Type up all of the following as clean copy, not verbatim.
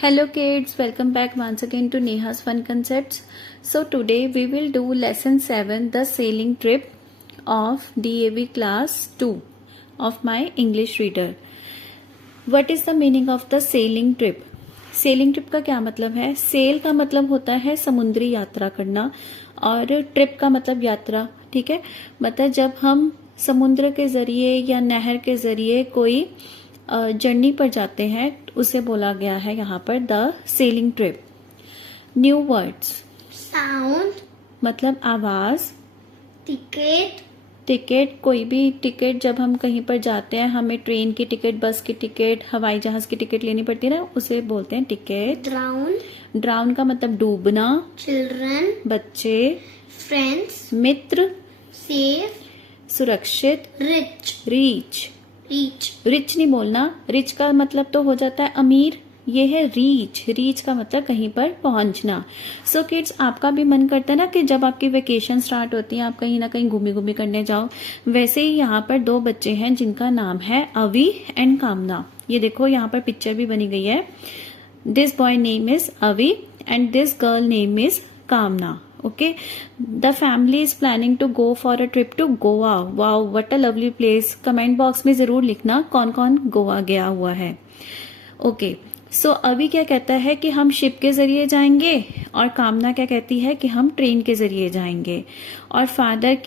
Hello kids, welcome back once again to Neha's Fun Concepts. So today we will do lesson 7, the sailing trip of DAV class 2 of my English reader. What is the meaning of the sailing trip? Selling trip का क्या मतलब है? Cell का मतलब होता है समुद्री यात्रा करना और ट्रिप का मतलब यात्रा, ठीक है। मतलब जब हम समुद्र के जरिए या नहर के जरिए कोई जर्नी पर जाते हैं उसे बोला गया है यहाँ पर the selling trip. New words, sound मतलब आवाज, टिकट, टिकट, कोई भी टिकट जब हम कहीं पर जाते हैं, हमें ट्रेन की टिकट, बस की टिकट, हवाई जहाज की टिकट लेनी पड़ती है ना, उसे बोलते हैं टिकट। ड्राउन, ड्राउन का मतलब डूबना, चिल्ड्रन, बच्चे, फ्रेंड्स, मित्र, सेफ, सुरक्षित, रिच, रीच। रीच, रिच नहीं बोलना, रिच का मतलब तो हो जाता है अमीर, ये है रीच। रीच का मतलब कहीं पर पहुंचना। सो किड्स, आपका भी मन करता है ना कि जब आपकी वेकेशन स्टार्ट होती है आप कहीं ना कहीं घूमी घूमी करने जाओ। वैसे ही यहाँ पर दो बच्चे हैं जिनका नाम है अवी एंड कामना। ये देखो यहाँ पर पिक्चर भी बनी गई है। दिस बॉय नेम इज अवी and this girl name is कामना। Okay, the family is planning to go for a trip to Goa. Wow, what a lovely place. Comment box में जरूर लिखना कौन कौन गोवा गया हुआ है। ओके, सो अभी क्या कहता है कि हम शिप के जरिए जाएंगे और कामना क्या कहती है कि हम ट्रेन के जरिए जाएंगे। और फादर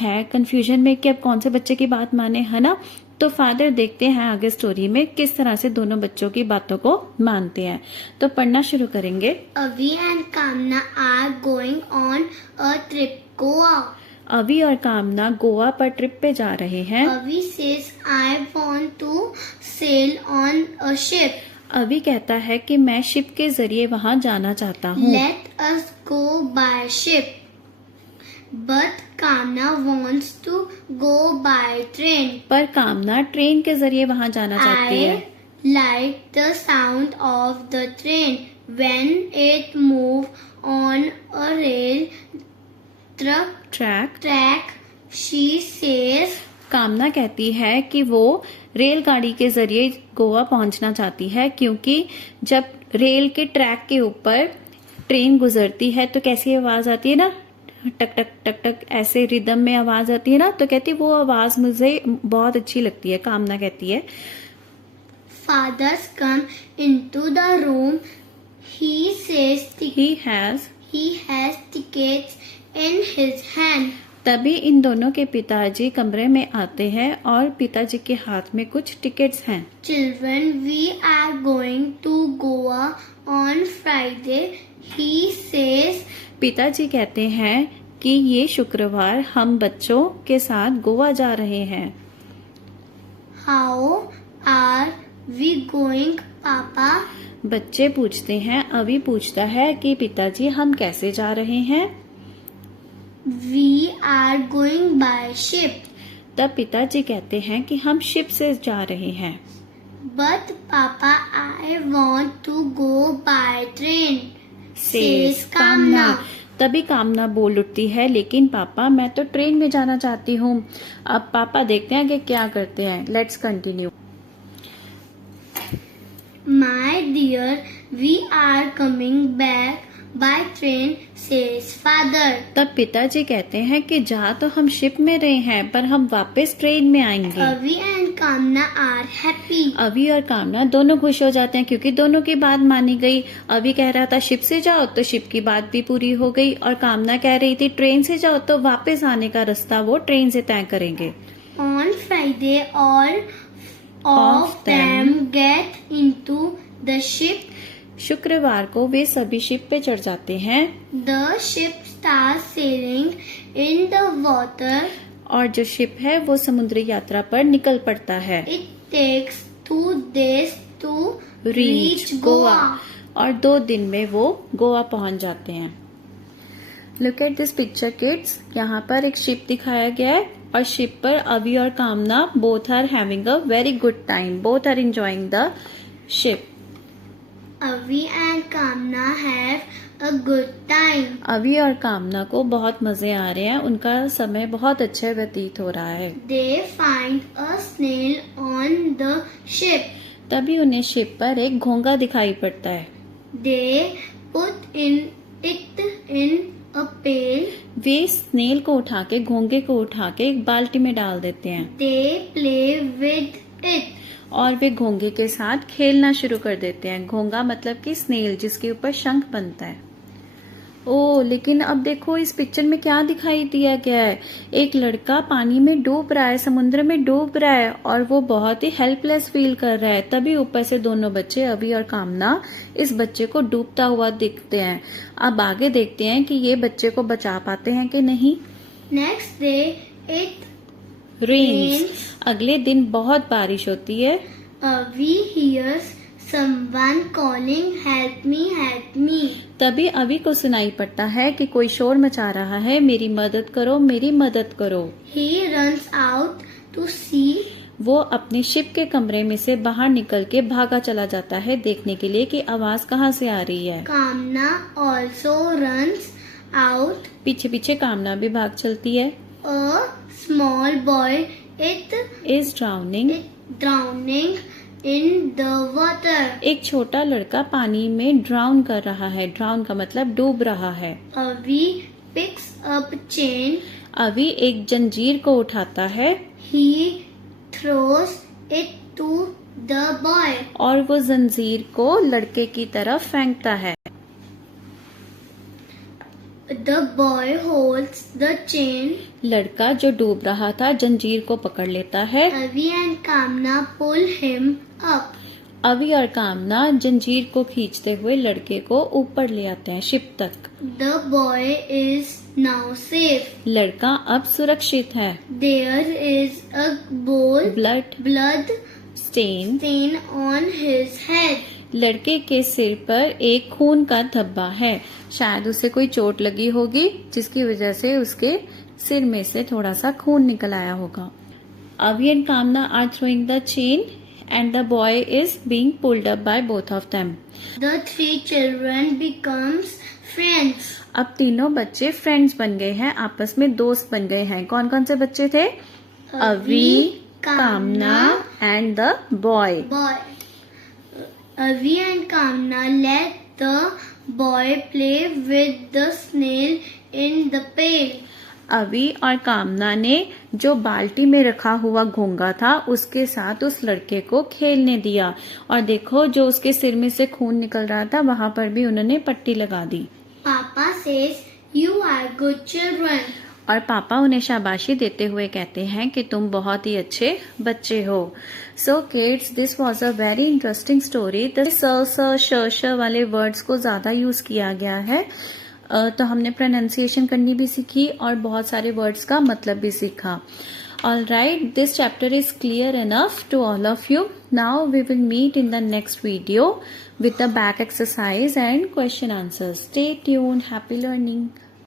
है कंफ्यूजन में कि अब कौन से बच्चे की बात माने, है ना। तो फादर देखते हैं आगे स्टोरी में किस तरह से दोनों बच्चों की बातों को मानते हैं। तो पढ़ना शुरू करेंगे। Avi and Kamna are going on a trip Goa. Avi और कामना गोवा पर ट्रिप पे जा रहे हैं। Avi says I want to sail on a ship. Avi कहता है कि मैं शिप के जरिए वहां जाना चाहता हूँ। Let us go by ship. But कामना wants to go by train. पर कामना ट्रेन के जरिए वहां जाना चाहती है। I like the sound of the train when it move on a rail track. She says. कामना कहती है कि वो रेलगाड़ी के जरिए गोवा पहुंचना चाहती है क्योंकि जब रेल के ट्रैक के ऊपर ट्रेन गुजरती है तो कैसी आवाज आती है ना, टक टक टक टक ऐसे रिदम में आवाज आती है ना। तो कहती वो आवाज मुझे बहुत अच्छी लगती है। कामना कहती है Fathers come into the room. He says he has tickets in his hand. तभी इन दोनों के पिताजी कमरे में आते हैं और पिताजी के हाथ में कुछ टिकट्स हैं। Children, we are going to Goa on Friday. He says. पिताजी कहते हैं कि ये शुक्रवार हम बच्चों के साथ गोवा जा रहे हैं। How are we going, पापा? बच्चे पूछते हैं। अभी पूछता है कि पिताजी हम कैसे जा रहे हैं। We are going by ship. तब पिताजी कहते हैं कि हम शिप से जा रहे हैं। But पापा, I want to go by train. Says कामना। तभी कामना बोल उठती है लेकिन पापा मैं तो ट्रेन में जाना चाहती हूँ। अब पापा देखते हैं कि क्या करते हैं। Let's continue. My dear, we are coming back by train, says father. तब पिताजी कहते हैं कि जा तो हम शिप में रहे हैं पर हम वापस ट्रेन में आएंगे। अवी एंड कामना आर हैप्पी। अवी और कामना दोनों खुश हो जाते हैं क्योंकि दोनों की बात मानी गई। अवी कह रहा था शिप से जाओ तो शिप की बात भी पूरी हो गई और कामना कह रही थी ट्रेन से जाओ तो वापस आने का रास्ता वो ट्रेन से तय करेंगे। On Friday, all of them get into the ship. शुक्रवार को वे सभी शिप पे चढ़ जाते हैं। The ship starts sailing in the water. और जो शिप है वो समुद्री यात्रा पर निकल पड़ता है। It takes 2 days to reach Goa. और 2 दिन में वो गोवा पहुंच जाते हैं। Look at this picture kids. यहाँ पर एक शिप दिखाया गया है और शिप पर अवी और Kamna both are having a very good time. Both are enjoying the ship. Avi and Kamna have a good time. अवी और कामना को बहुत मजे आ रहे हैं। उनका समय बहुत अच्छा व्यतीत हो रहा है। They find a snail on the ship. तभी उन्हें शिप पर एक घोंगा दिखाई पड़ता है। They put it in a pail. वे स्नेल को उठा के, घोंगे को उठा के एक बाल्टी में डाल देते हैं They play with it. और वे घोंगे के साथ खेलना शुरू कर देते हैं। घोंगा मतलब कि स्नेल, जिसके ऊपर शंख बनता है। ओ, लेकिन अब देखो इस पिक्चर में क्या दिखाई दिया गया है। एक लड़का पानी में डूब रहा है, समुद्र में डूब रहा है और वो बहुत ही हेल्पलेस फील कर रहा है। तभी ऊपर से दोनों बच्चे, अभी और कामना, इस बच्चे को डूबता हुआ दिखते हैं। अब आगे देखते हैं कि ये बच्चे को बचा पाते हैं कि नहीं। Next day, it रेन्स, अगले दिन बहुत बारिश होती है। Avi hears someone calling, "Help me, help me." तभी अभी को सुनाई पड़ता है कि कोई शोर मचा रहा है, मेरी मदद करो, मेरी मदद करो। He runs out to see. वो अपने शिप के कमरे में से बाहर निकल के भागा चला जाता है देखने के लिए कि आवाज कहाँ से आ रही है। Kamna also runs out. पीछे पीछे कामना भी भाग चलती है। A small boy is drowning, drowning in the water. एक छोटा लड़का पानी में ड्राउन कर रहा है। ड्राउन का मतलब डूब रहा है। Avi picks up chain. अभी एक जंजीर को उठाता है He throws it to the boy. और वो जंजीर को लड़के की तरफ फेंकता है। The boy holds the chain. लड़का जो डूब रहा था जंजीर को पकड़ लेता है। Avi and Kamna pull him up. अभी और कामना जंजीर को खींचते हुए लड़के को ऊपर ले आते हैं शिप तक। The boy is now safe. लड़का अब सुरक्षित है। There is a blood stain, stain on his head. लड़के के सिर पर एक खून का धब्बा है। शायद उसे कोई चोट लगी होगी जिसकी वजह से उसके सिर में से थोड़ा सा खून निकल आया होगा। Avi and Kamna are throwing the chain and the boy is being pulled up by both of them. The three children becomes friends. अब तीनों बच्चे फ्रेंड्स बन गए हैं, आपस में दोस्त बन गए हैं। कौन कौन से बच्चे थे? अवी, कामना and the boy. Avi and Kamna let the boy play with the snail in the pail. अभी और कामना ने जो बाल्टी में रखा हुआ घोंगा था उसके साथ उस लड़के को खेलने दिया और देखो जो उसके सिर में से खून निकल रहा था वहां पर भी उन्होंने पट्टी लगा दी। Papa says, "You are good children." और पापा उन्हें शाबाशी देते हुए कहते हैं कि तुम बहुत ही अच्छे बच्चे हो। So kids, this was a very interesting story. स वाले वर्ड्स को ज्यादा यूज किया गया है, तो हमने प्रोनाउंसिएशन करनी भी सीखी और बहुत सारे वर्ड्स का मतलब भी सीखा। All right, this chapter is clear enough to all of you. Now we will meet in the next video with the back exercise and question answers. Stay tuned. Happy learning.